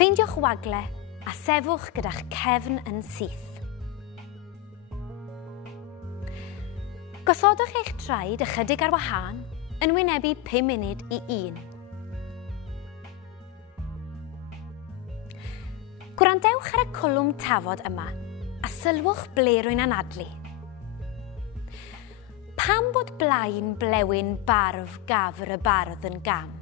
Ffeindiwch wagle a sefwch gyda'ch cefn yn syth. Gosodwch eich traed ychydig ar wahân yn wynebu 5 munud i 1. Gwrandewch ar y cwlwm tafod yma a sylwch ble rwy'n anadlu. Pam bod blaen blewyn barf gafr y bardd yn gam?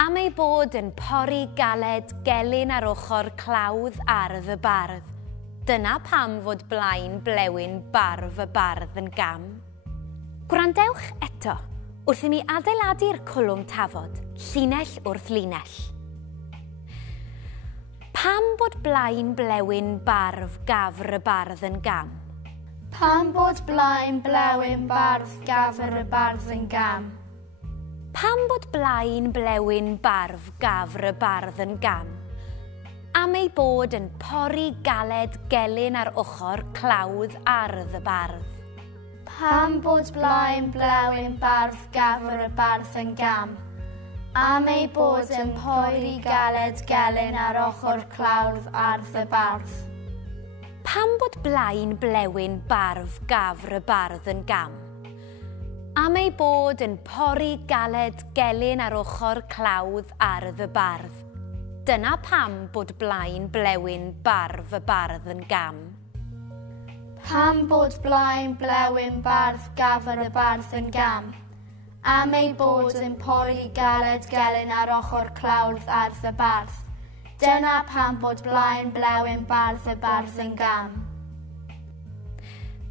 Am ei bod yn pori galed gelyn ar ochr clawdd ardd y bardd. Dyna pam fod blaen blewyn barf y bardd yn gam. Gwrandewch eto wrth i mi adeiladu'r cwlwm tafod, llinell wrth linell. Pam bod blaen blewyn barf gafr y bardd yn gam? Pam bod blaen blewyn barf gafr y bardd yn gam? Pam bod blaen blewyn barf gafr y bardd yn gam? Am ei bod yn pori galed gelyn ar ochr clawdd ardd y bardd. Pam bod blaen blewyn barf gafr y bardd yn gam? Am ei bod yn pori galed gelyn ar ochr clawdd ardd y bardd. Pam bod blaen blewyn barf gafr y bardd yn gam? Am ei bod yn pori galed gelyn ar ochr clawdd ardd y bardd. Dyna pam bod blaen blewyn barf y bardd yn gam. Pam bod blaen blewyn barf gafr y bardd yn gam? Am ei bod yn pori galed gelyn ar ochr clawdd ardd y bardd. Dyna pam bod blaen blewyn barf y bardd yn gam.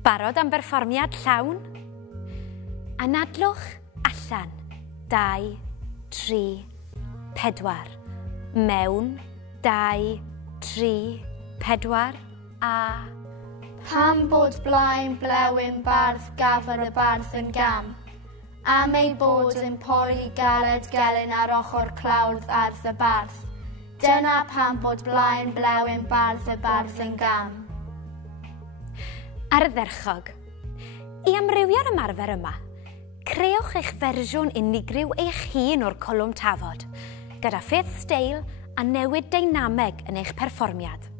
Barod am berfformiad llawn? Anadlwch allan 2, 3, 4. Mewn 2, 3, 4 a... Pam bod blaen blewyn barf gafr y bardd yn gam? Am ei bod yn pori galed gelyn ar ochr clawdd ardd y bardd. Dyna pam bod blaen blewyn barf y bardd yn gam. Ardderchog. I amrywio'r ymarfer yma, creuwch eich fersiwn unigryw eich hun o'r cwlwm tafod, gyda ffyrdd steil a newid deinameg yn eich perfformiad.